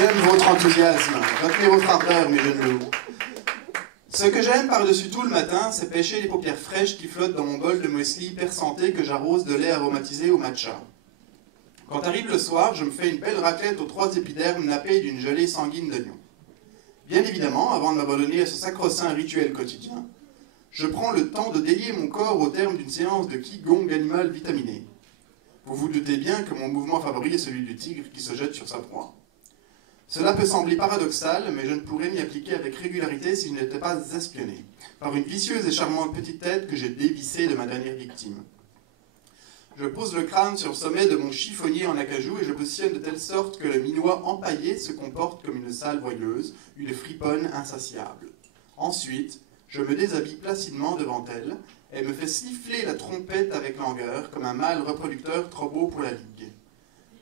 J'aime votre enthousiasme. Retenez votre ardeur, mes jeunes loups. Ce que j'aime par-dessus tout le matin, c'est pêcher les paupières fraîches qui flottent dans mon bol de muesli hyper santé que j'arrose de lait aromatisé au matcha. Quand arrive le soir, je me fais une belle raclette aux 3 épidermes nappés d'une gelée sanguine d'oignon. Bien évidemment, avant de m'abandonner à ce sacro-saint rituel quotidien, je prends le temps de délier mon corps au terme d'une séance de Qigong animal vitaminé. Vous vous doutez bien que mon mouvement favori est celui du tigre qui se jette sur sa proie. Cela peut sembler paradoxal, mais je ne pourrais m'y appliquer avec régularité si je n'étais pas espionné par une vicieuse et charmante petite tête que j'ai dévissée de ma dernière victime. Je pose le crâne sur le sommet de mon chiffonnier en acajou et je positionne de telle sorte que le minois empaillé se comporte comme une sale voileuse, une friponne insatiable. Ensuite, je me déshabille placidement devant elle et me fais siffler la trompette avec langueur comme un mâle reproducteur trop beau pour la ligue.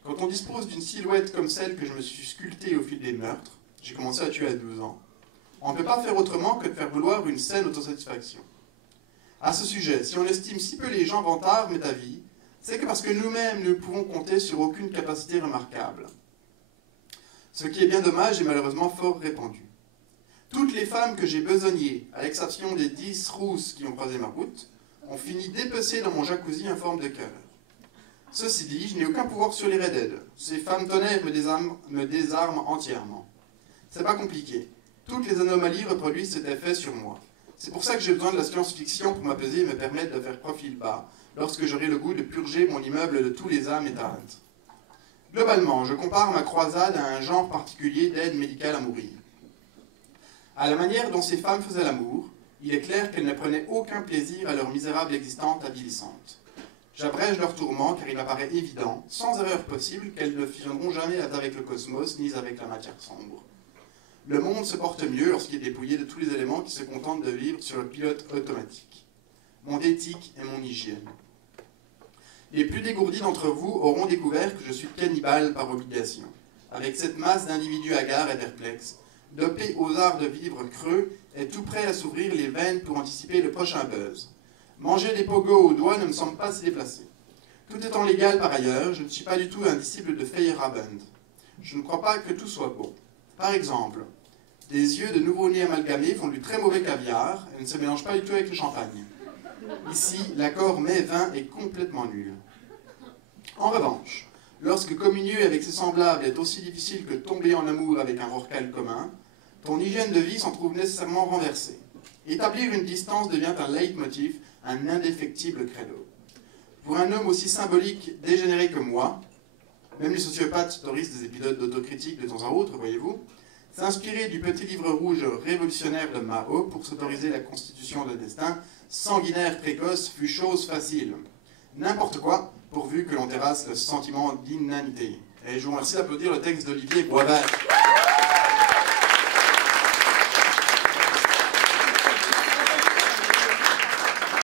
Quand on dispose d'une silhouette comme celle que je me suis sculptée au fil des meurtres, j'ai commencé à tuer à 12 ans, on ne peut pas faire autrement que de faire vouloir une saine autosatisfaction. À ce sujet, si on estime si peu les gens vantards mais ta vie, c'est que parce que nous-mêmes ne pouvons compter sur aucune capacité remarquable. Ce qui est bien dommage et malheureusement fort répandu. Toutes les femmes que j'ai besognées, à l'exception des 10 rousses qui ont croisé ma route, ont fini dépecées dans mon jacuzzi en forme de cœur. Ceci dit, je n'ai aucun pouvoir sur les Red. Ces femmes tonnerres me désarment entièrement. C'est pas compliqué. Toutes les anomalies reproduisent cet effet sur moi. C'est pour ça que j'ai besoin de la science-fiction pour m'apaiser et me permettre de faire profil bas, lorsque j'aurai le goût de purger mon immeuble de tous les âmes éteintes. Globalement, je compare ma croisade à un genre particulier d'aide médicale à mourir. À la manière dont ces femmes faisaient l'amour, il est clair qu'elles ne prenaient aucun plaisir à leur misérable existence avilissante. J'abrège leur tourment car il m'apparaît évident, sans erreur possible, qu'elles ne fusionneront jamais avec le cosmos ni avec la matière sombre. Le monde se porte mieux lorsqu'il est dépouillé de tous les éléments qui se contentent de vivre sur le pilote automatique. Mon éthique et mon hygiène. Les plus dégourdis d'entre vous auront découvert que je suis cannibale par obligation. Avec cette masse d'individus hagards et perplexes, dopés aux arts de vivre creux et tout prêt à s'ouvrir les veines pour anticiper le prochain buzz. Manger des pogos aux doigts ne me semble pas si déplacé. Tout étant légal par ailleurs, je ne suis pas du tout un disciple de Feyerabend. Je ne crois pas que tout soit bon. Par exemple, des yeux de nouveau-nés amalgamés font du très mauvais caviar et ne se mélangent pas du tout avec le champagne. Ici, l'accord mets-vin est complètement nul. En revanche, lorsque communier avec ses semblables est aussi difficile que tomber en amour avec un rorcal commun, ton hygiène de vie s'en trouve nécessairement renversée. Établir une distance devient un leitmotiv, un indéfectible credo. Pour un homme aussi symbolique, dégénéré que moi, même les sociopathes autorisent des épisodes d'autocritique de temps à autre, voyez-vous, s'inspirer du petit livre rouge révolutionnaire de Mao pour s'autoriser la constitution de destin sanguinaire précoce fut chose facile. N'importe quoi, pourvu que l'on terrasse le sentiment d'inanité. Et je vous remercie d'applaudir le texte d'Olivier Boisvert.